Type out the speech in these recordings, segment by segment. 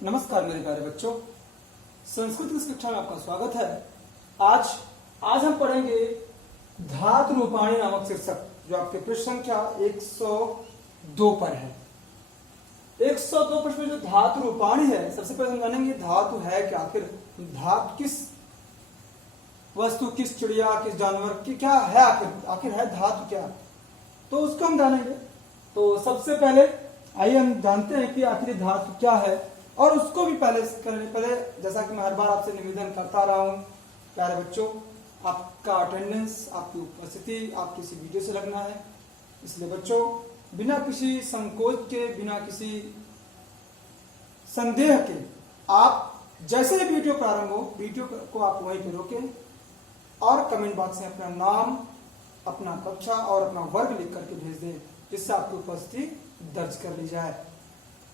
नमस्कार मेरे प्यारे बच्चों, संस्कृत की कक्षा में आपका स्वागत है। आज हम पढ़ेंगे धातु रूपाणी नामक शीर्षक, जो आपके पृष्ठ संख्या 102 पर है। 102 पृष्ठ में जो धातु रूपाणी है, सबसे पहले हम जानेंगे धातु है क्या। आखिर धातु किस वस्तु, किस चिड़िया, किस जानवर की क्या है, आखिर है धातु क्या, तो उसको हम जानेंगे। तो सबसे पहले आइए हम जानते हैं कि आखिर धातु क्या है, और उसको भी पहले जैसा कि मैं हर बार आपसे निवेदन करता रहा हूं प्यारे बच्चों, आपका अटेंडेंस, आपकी उपस्थिति आप किसी वीडियो से लगना है। इसलिए बच्चों, बिना किसी संकोच के, बिना किसी संदेह के, आप जैसे ही वीडियो प्रारंभ हो, वीडियो को आप वहीं पर रोकें और कमेंट बॉक्स में अपना नाम, अपना कक्षा और अपना वर्ग लिख करके भेज दें, जिससे आपकी उपस्थिति दर्ज कर ली जाए।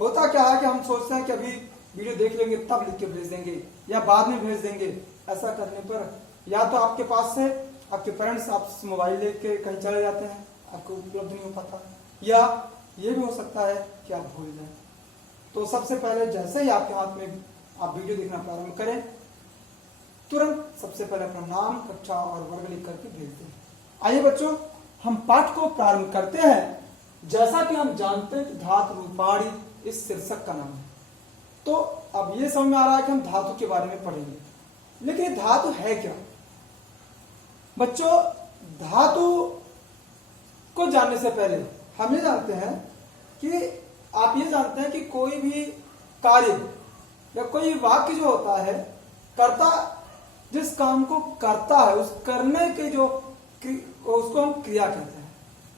होता क्या है कि हम सोचते हैं कि अभी वीडियो देख लेंगे तब लिख के भेज देंगे या बाद में भेज देंगे। ऐसा करने पर या तो आपके पास से आपके पेरेंट्स आप मोबाइल लेके कहीं चले जाते हैं, आपको उपलब्ध नहीं हो पाता, या ये भी हो सकता है कि आप भूल जाएं। तो सबसे पहले जैसे ही आपके हाथ में आप वीडियो देखना प्रारंभ करें, तुरंत सबसे पहले अपना नाम, कक्षा और वर्ग लिख करके भेज दें। आइए बच्चों, हम पाठ को प्रारंभ करते हैं। जैसा कि हम जानते हैं कि धातु रूपाणी इस शीर्षक का नाम है, तो अब ये समझ में आ रहा है कि हम धातु के बारे में पढ़ेंगे। लेकिन ये धातु है क्या बच्चों? धातु को जानने से पहले हम ये जानते हैं कि आप ये जानते हैं कि कोई भी कार्य या कोई वाक्य जो होता है, कर्ता जिस काम को करता है, उस करने के जो उसको हम क्रिया कहते हैं।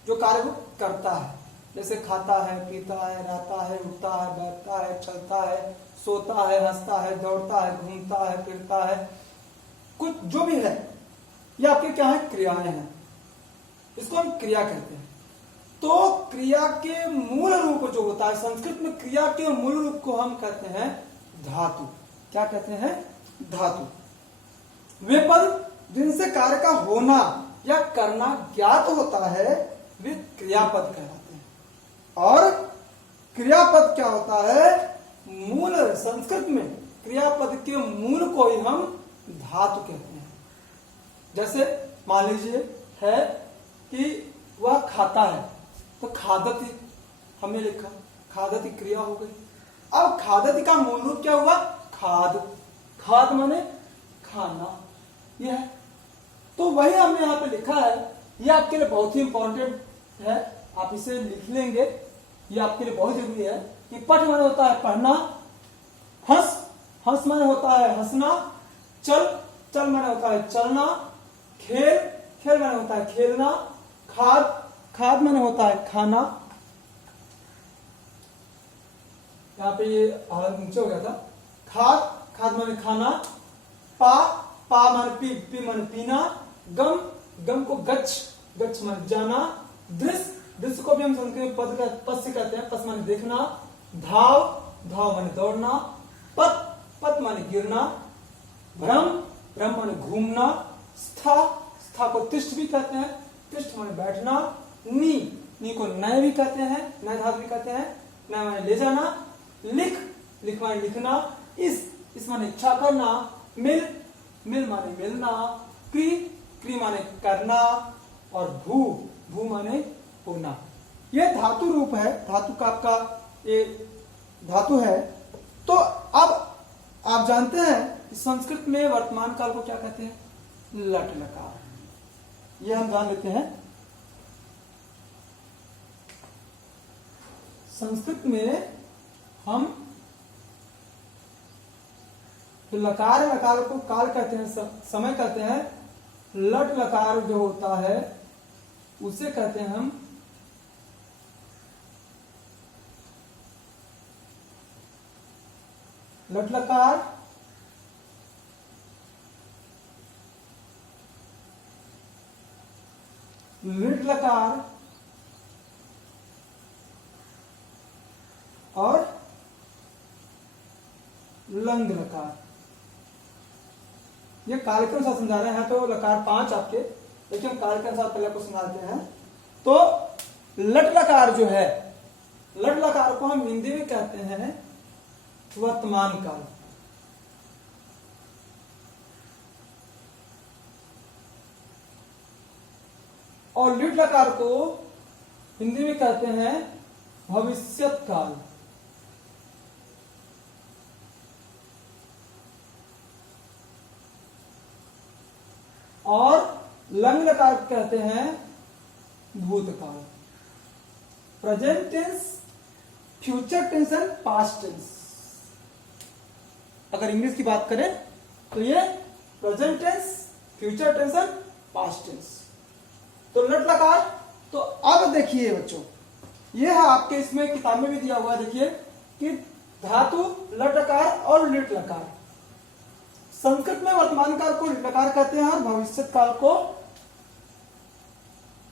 जो कार्य को करता है, जैसे खाता है, पीता है, रहता है, उठता है, बैठता है, चलता है, सोता है, हंसता है, दौड़ता है, घूमता है, फिरता है, कुछ जो भी है, ये आपके क्या है? क्रियाएं हैं। इसको हम क्रिया कहते हैं। तो क्रिया के मूल रूप जो होता है, संस्कृत में क्रिया के मूल रूप को हम कहते हैं धातु। क्या कहते हैं? धातु। वे पद जिनसे कार्य का होना या करना ज्ञात होता है, वे क्रियापद कहलाते हैं। और क्रियापद क्या होता है? मूल संस्कृत में क्रियापद के मूल को ही हम धातु कहते हैं। जैसे मान लीजिए है कि वह खाता है, तो खादति हमने लिखा, खादति क्रिया हो गई। अब खादति का मूल रूप क्या हुआ? खाद। खाद माने खाना, यह है। तो वही हमने यहाँ पे लिखा है। यह आपके लिए बहुत ही इंपॉर्टेंट है, आप इसे लिख लेंगे, यह आपके लिए बहुत जरूरी है कि पठ माने होता है पढ़ना, हंस, हंस माने होता है हंसना, चल, चल माने होता है चलना, खेल, खेल माने होता है खेलना, खाद, खाद माने होता है खाना। यहाँ पे ये हालत नीचे हो गया था। खाद, खाद माने खाना, पा, पा माने पी, पी माने पीना, गम, गम को गच्छ, गच्छ माने जाना, दृश्य, दृश्य को भी हम संस्कृत पद से कहते हैं, पस माने देखना, धाव, धाव माने दौड़ना, पत, पत माने गिरना, भ्रम, भ्रम माने घूमना, स्था, स्था को तिष्ठ भी कहते हैं, तिष्ठ माने बैठना, नी, नी को नय भी कहते हैं, नय धातु भी कहते हैं, नय माने ले जाना, लिख, लिख माने लिखना, इस माने इच्छा करना, मिल, मिल माने मिलना, क्री, क्री माने करना, और भू, भू माने होना। यह धातु रूप है, धातु का आपका ये धातु है। तो अब आप जानते हैं संस्कृत में वर्तमान काल को क्या कहते हैं? लट लकार। यह हम जान लेते हैं। संस्कृत में हम लकार, लकार को काल कहते हैं, समय कहते हैं। लट लकार जो होता है उसे कहते हैं हम लट लकार, लिट लकार और लंग लकार। ये काल के अनुसार समझा रहे हैं, तो लकार 5 आपके, लेकिन काल के अनुसार पहले को समझाते हैं। तो लट लकार जो है, लट लकार को हम हिंदी में कहते हैं वर्तमान काल। और लीट लकार को हिंदी में कहते हैं भविष्यत काल। और लंग लकार कहते हैं भूतकाल। Present tense, future tense and past tense. अगर इंग्लिश की बात करें तो ये present tense, future tense and past tense. तो लट लकार। तो अब देखिए बच्चों, ये है आपके इसमें किताब में भी दिया हुआ है, देखिए कि धातु लट लकार और लिट लकार। संस्कृत में वर्तमान काल को लिट लकार कहते हैं और भविष्यत काल को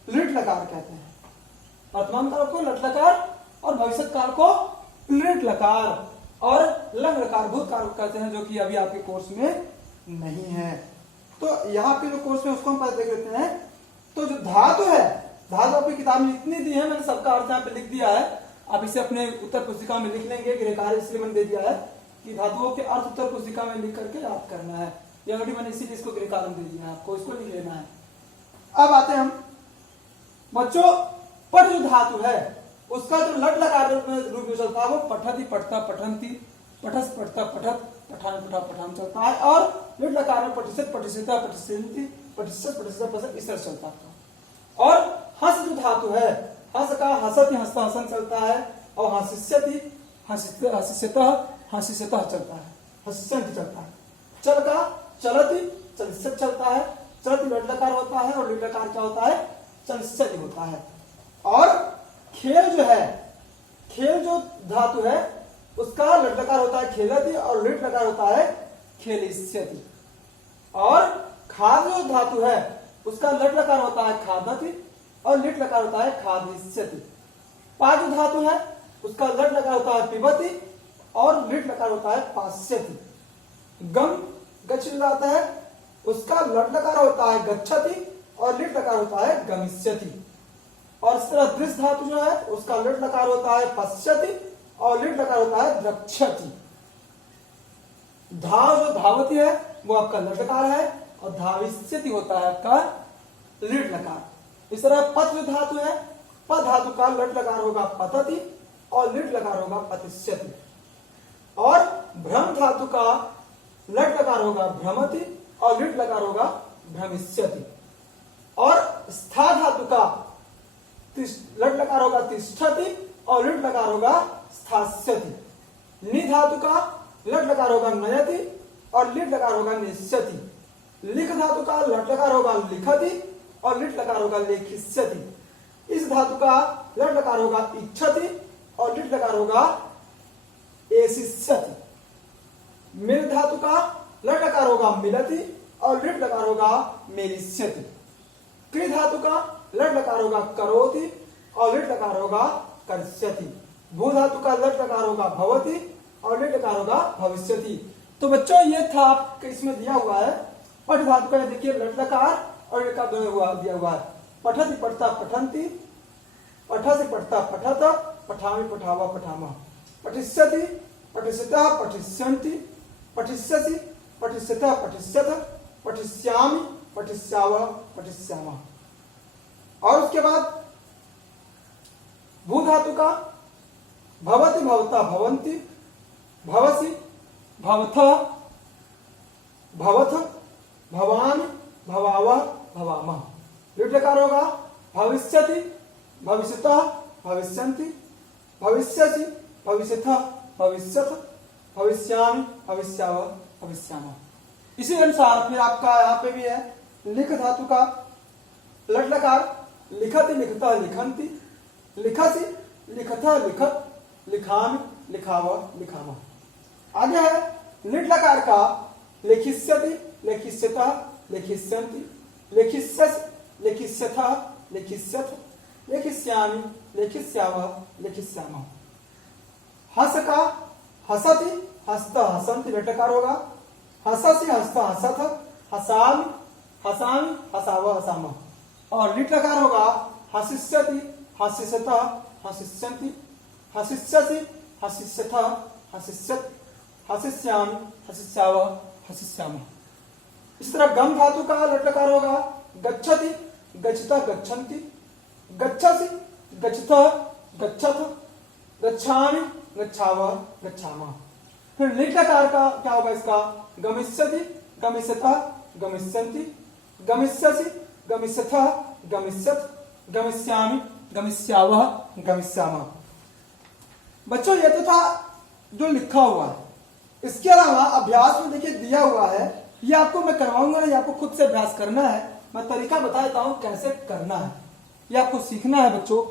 लिट लकार कहते हैं। वर्तमान काल को लट लकार और भविष्यत काल को लिट लकार और लंग लकार भूतकाल कहते हैं, जो कि अभी आपके कोर्स में नहीं है। तो यहाँ पे जो कोर्स में उसको हम देख लेते हैं। तो जो धातु है, धातु आपकी किताब में इतनी दी है, मैंने सबका अर्थ यहाँ पे लिख दिया है। आप इसे अपने उत्तर पुस्तिका में लिख लेंगे। गृहकार्य इसलिए मैंने दे दिया है कि धातुओं के अर्थ उत्तर पुस्तिका में लिख करके याद करना है। ये ऑलरेडी मैंने इसीलिए इसको गृहकार्य दे दिया है, आपको इसको लिख लेना है। अब आते हैं हम बच्चों, पट जो धातु है उसका जो लट लकार रूप में चलता है वो पठति पठता पठंती, पठस पठता पठत, पठान पठा पठान चलता है। और लिट लकार में पठिषत पठिषिता पठिषन्ति, पठिषत पठिषिता पठिषत इस तरह चलता है। और हस जो धातु है, हस का हसति हसता हसन चलता है और हसिष्यति हसिष्यतः हसिष्यतः चलता है, हसिष्यन्ति चलता है। चल का चलति चलिष्यत चलता है। चलति लट लकार होता है और लिट लकार क्या होता है, चलिष्यति होता है। और खेल जो है, खेल जो धातु है उसका लट लकार होता है खेलति और लिट लकार होता है खेलिष्यति। और खाद जो धातु है उसका लट लकार होता है खादति और लिट लकार होता है खादिष्यति। पा जो धातु है उसका लट लकार होता है पिबति और लिट लकार होता है पास्यति। गम गच्छ जाता है उसका लट लकार होता है गच्छति और लिट लकार होता है गमिष्यति। और इस तरह दृश धातु जो है उसका लट लकार होता है पश्यति और लिट लकार होता है द्रक्ष्यति। धाव जो धावती है वो आपका लट लकार है और धाविष्यति होता है आपका लिट लकार। इस तरह पत जो धातु है, पद धातु का लट लकार होगा पतति और लिट लकार होगा पतिष्यति। और भ्रम धातु का लट लकार होगा भ्रमति और लिट लकार होगा भ्रमिष्यति। और स्था धातु का लट लकार होगा तिष्ठति और लिट लकार होगा स्थास्यति। नि धातु का लट लकार होगा नयति और लिट लकार होगा निश्यति। लिख धातु का लट लकार होगा लिखति और लिट लकार होगा लेखिष्यति। इस धातु का लट लकार होगा इच्छति और लिट लकार होगा एशिष्यति। मिल धातु का लट लकार होगा मिलति और लिट लकार होगा मेलिष्यति। कृ धातु का लट लकार होगा करोति और लिट लकार होगा करिष्यति। भू धातु का लट लकार होगा भवति और लिट लकार होगा भविष्यति। तो बच्चों ये था आपके इसमें दिया हुआ है। पठ धातु का देखिए लट लकार और लिट लकार दिया हुआ है। पठति पठता पठंती, पठति पठता पठत, पठामि पठावा पठामः। पठिष्यति पठिष्यतः पठिष्यन्ति, पठिष्यसि पठिष्यतः पठिष्यत, पठिष्यामि पठिष्यावः पठिष्यामः। और उसके बाद भू धातु का भवति भवता भवन्ति, भवसि भवथः भवथ, भवामि भवावः भवामः। लिट लकार होगा भविष्यति भविष्यतः भविष्यन्ति, भविष्यसि भविष्यतः भविष्यथ, भविष्यामि भविष्यावः भविष्यामः। इसी अनुसार फिर आपका यहाँ पे भी है लिख धातु का लट लकार लिखति लिखता लिखन्ति, लिखसि लिखता लिखत, लिखामि लिखावः लिखामः। आगे है लिट लकार का लेखिष्यति लेखिष्यतः लेखिष्यन्ति, लेखिष्यसि लेखिष्यथः लेखिष्यथ, लेखिष्यामि लेखिष्यावः लेखिष्यामः। हस का हसति हसता हसन्ति लट लकार होगा। हससि हसता हसथ, हसामि हसामि हसावः हसामः। और लिट लकार होगा हसिष्यति हसिष्यतः हसिष्यन्ति, हसिष्यसि हसिष्यथः हसिष्यत, हसिष्यामि, हसिष्यावः, हसिष्यामः। इस तरह गम धातु का लट लकार होगा गच्छति, गच्छता, गच्छन्ति, गच्छसि, गच्छतः, गच्छथ, गच्छामि, गच्छावः, गच्छामः। फिर लिट लकार का क्या होगा इसका गमिष्यति, गमिष्यतः, गमिष्यन्ति, गमिष्यसि, गमिष्यथः, गमिष्यथ, गमिष्यामि, गमिष्यावः, गमिष्यामः। बच्चों ये तो था जो लिखा हुआ है। इसके अलावा अभ्यास में देखिए दिया हुआ है, ये आपको मैं करवाऊंगा नहीं, आपको खुद से अभ्यास करना है। मैं तरीका बता देता हूं कैसे करना है, ये आपको सीखना है बच्चों।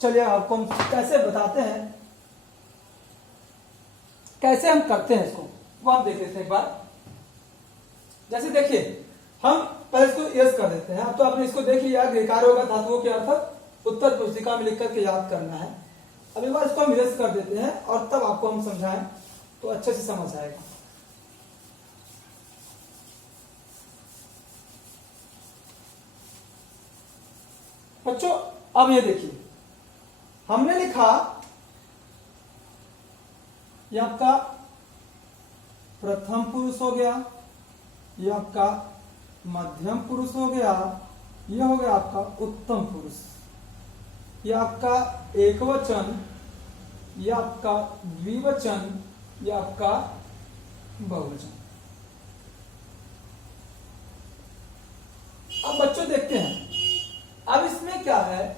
चलिए आपको हम कैसे बताते हैं, कैसे हम करते हैं इसको वो आप देख लेते हैं एक बार। जैसे देखिए हम पहले इसको यस कर देते हैं। अब तो आपने इसको देख लिया, गृहकार होगा धातुओं के अर्थ उत्तर पुस्तिका में लिख करके याद करना है। अब एक बार इसको हम यस कर देते हैं और तब आपको हम समझाएं तो अच्छे से समझ आएगा। बच्चों अब ये देखिए हमने लिखा ये आपका प्रथम पुरुष हो गया, ये आपका मध्यम पुरुष हो गया, ये हो गया आपका उत्तम पुरुष, ये आपका एकवचन, ये आपका द्विवचन, ये आपका बहुवचन। अब बच्चों देखते हैं अब इसमें क्या है।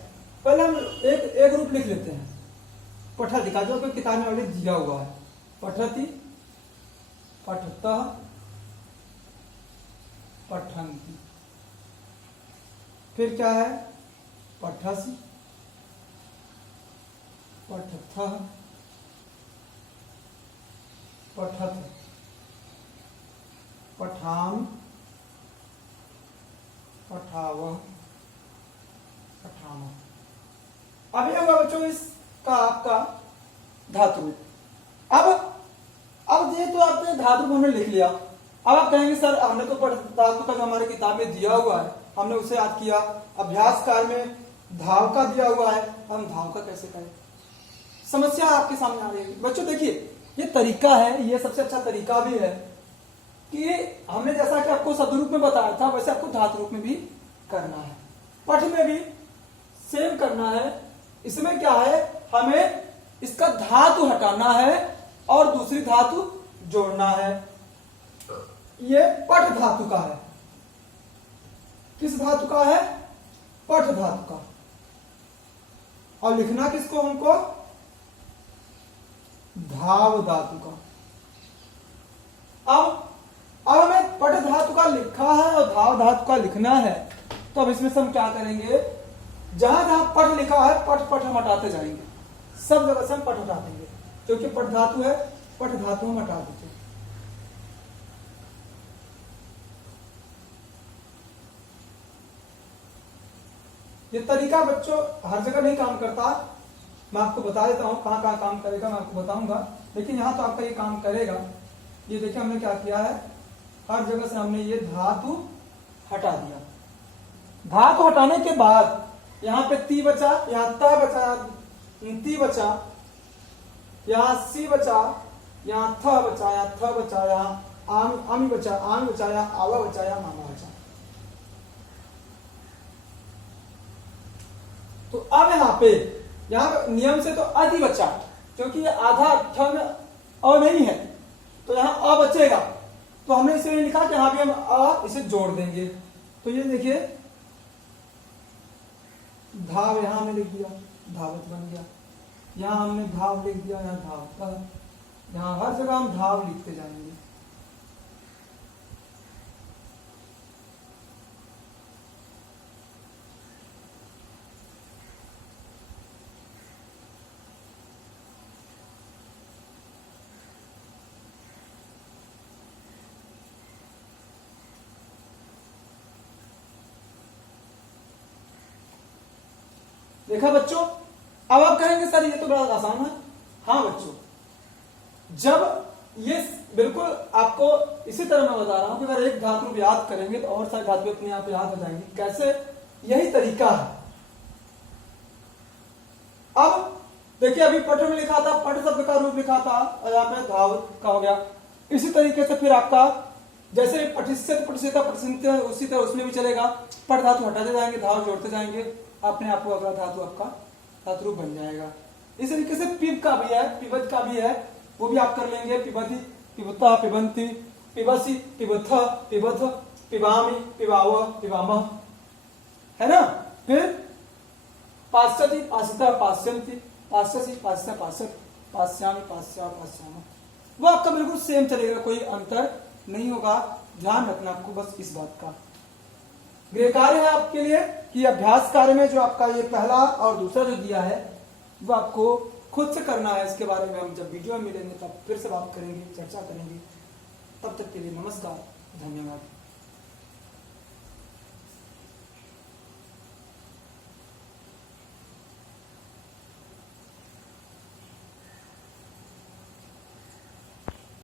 पहले हम एक रूप लिख लेते हैं। पठति का जो किताब में ऑलरेडी दिया हुआ है, पठति, पठतः, पठन्ति। फिर क्या है पठसि, पठथः, पठत, पठामि, पठावः, पठामः। अभी होगा बच्चों इसका आपका धातु। अब ये तो आपने धातु को हमने लिख लिया। अब आप कहेंगे सर हमने तो धातु का जो हमारे किताब में दिया हुआ है हमने उसे याद किया, अभ्यास काल में धाव का दिया हुआ है, हम धाव का कैसे करें। समस्या आपके सामने आ रही है बच्चों। देखिए ये तरीका है, ये सबसे अच्छा तरीका भी है कि हमने जैसा कि आपको शब्द रूप में बताया था वैसे आपको धातु रूप में भी करना है, पठ में भी सेम करना है। इसमें क्या है हमें इसका धातु हटाना है और दूसरी धातु जोड़ना है। ये पठ धातु का है। किस धातु का है? पठ धातु का। और लिखना किसको हमको? धाव धातु का। अब हमें पठ धातु का लिखा है और धाव धातु का लिखना है, तो अब इसमें से हम क्या करेंगे, जहां जहां पठ लिखा है पठ पठ हम हटाते जाएंगे, सब जगह से हम पठ हटा देंगे। क्योंकि पठ धातु है, पठ धातु हम हटा दीजिए। ये तरीका बच्चों हर जगह नहीं काम करता, मैं आपको बता देता हूं कहां कहां काम करेगा, मैं आपको बताऊंगा, लेकिन यहां तो आपका ये काम करेगा। ये देखिए हमने क्या किया है, हर जगह से हमने ये धातु हटा दिया। धातु हटाने के बाद यहां पे ती बचा, यहां ता बचा, ती बचा, यहां सी बचा, यहां थ बचा, यहां थ बचा, यहां आमी बचा, आम बचा, यहां आवा बचा, यहां मामा बचा। तो अब यहां नियम से तो अधि बचा, क्योंकि ये आधा थ में अ नहीं है, तो यहां अ बचेगा। तो हमने इसे लिखा कि यहां भी हम अ इसे जोड़ देंगे। तो ये देखिए धाव यहां हमने लिख दिया, धावत बन गया। यहां हमने धाव लिख दिया, यहां धावता। यहां हर जगह हम धाव लिखते जाएंगे। देखा बच्चों? अब आप कहेंगे सर ये तो बड़ा आसान है। हाँ बच्चों, जब ये बिल्कुल आपको इसी तरह मैं बता रहा हूं कि अगर एक धातु याद करेंगे तो और सारी धातु अपने आप याद हो जाएंगी। कैसे? यही तरीका है। अब देखिए अभी पठ में लिखा था, पठ शब्द का रूप लिखा था और यहाँ पे धाव का हो गया। इसी तरीके से फिर आपका जैसे प्रतिशत प्रतिशत प्रतिशत उसी तरह उसमें भी चलेगा। पर धातु हटाते जाएंगे, धातु जोड़ते जाएंगे, अपने आप को अगला धातु आपका धातु रूप बन जाएगा। इस तरीके से पिब का भी है, पिबत का भी है, वो भी आप कर लेंगे। पिबती, पिबता, पिबंती, पिबसी, पिबथ, पिबथ, पिबामी, पिबाव, पिबामह, है ना। फिर पाश्यति, पाश्यता, पाश्यन्ति, पाश्यसि, पाश्यता, पाश्यत, पाश्यामि, पाश्या, पाश्यामः, वो आपका बिल्कुल सेम चलेगा, कोई अंतर नहीं होगा। ध्यान रखना आपको बस इस बात का। गृह कार्य है आपके लिए कि अभ्यास कार्य में जो आपका ये पहला और दूसरा जो दिया है वो आपको खुद से करना है। इसके बारे में हम जब वीडियो में मिलेंगे तब फिर से बात करेंगे, चर्चा करेंगे। तब तक के लिए नमस्कार, धन्यवाद।